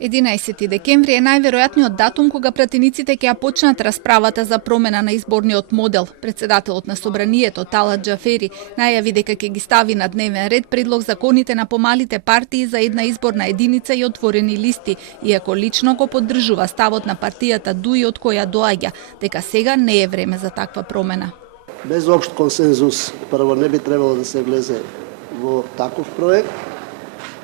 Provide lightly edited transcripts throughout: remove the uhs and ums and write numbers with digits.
11 декември е најверојатниот датум кога пратениците ќе ја почнат расправата за промена на изборниот модел. Председателот на Собранието Талат Џафери најави дека ќе ги стави на дневен ред предлог законите на помалите партии за една изборна единица и отворени листи, иако лично го поддржува ставот на партијата ДУИ од која доаѓа, дека сега не е време за таква промена. Без општ консензус, прво не би требало да се влезе во таков проект.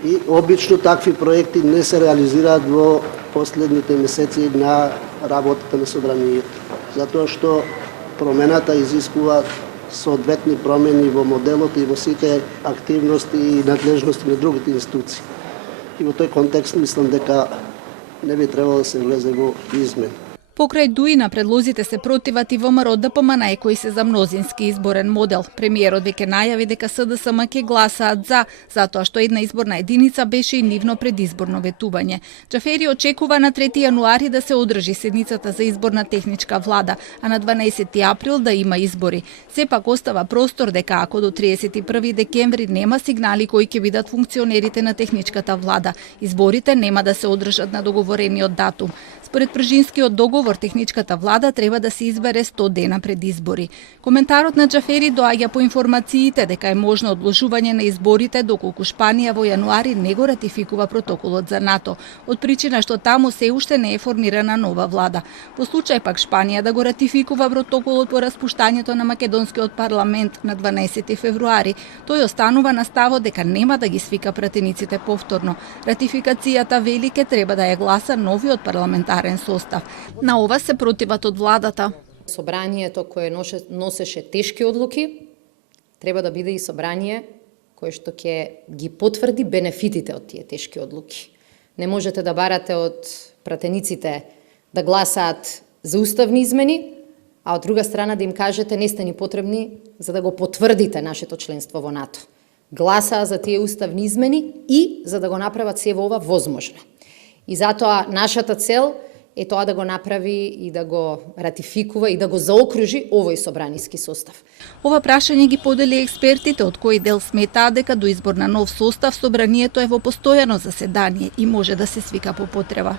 И обично такви проекти не се реализираат во последните месеци на работата на Собранието, затоа што промената изискува соодветни промени во моделот и во сите активности и надлежности на другите институции. И во тој контекст мислам дека не би требало да се влезе во измени. Покрај ДУИ на предлозите се противат и ВМРО ДПМН кои се за мнозински изборен модел. Премиерот веќе најави дека СДСМ ќе гласаат за, затоа што една изборна единица беше и нивно предизборно ветување. Џафери очекува на 3 јануари да се одржи седницата за изборна техничка влада, а на 12 април да има избори. Сепак остава простор дека ако до 31 декември нема сигнали кои ќе бидат функционерите на техничката влада, изборите нема да се одржат на договорениот датум. Според пржинскиот договор, техничката влада треба да се избере 100 дена пред избори. Коментарот на Џафери доаѓа по информациите дека е можно одложување на изборите доколку Шпанија во јануари не го ратификува протоколот за НАТО, од причина што таму се уште не е формирана нова влада. Во случај пак Шпанија да го ратификува протоколот по распуштањето на македонскиот парламент на 12 февруари, тој останува на ставот дека нема да ги свика пратениците повторно. Ратификацијата вели ке треба да ја гласа новиот парламентарен состав. На ова се противат од владата. Собранието кое носеше тешки одлуки, треба да биде и собрание кое што ќе ги потврди бенефитите од тие тешки одлуки. Не можете да барате од пратениците да гласаат за уставни измени, а од друга страна да им кажете не сте ни потребни за да го потврдите нашето членство во НАТО. Гласаа за тие уставни измени и за да го направат се ова возможно. И затоа нашата цел е тоа да го направи и да го ратификува и да го заокружи овој собраниски состав. Ова прашање ги подели експертите, од кои дел сметаат дека до избор на нов состав Собранието е во постојано заседание и може да се свика по потреба.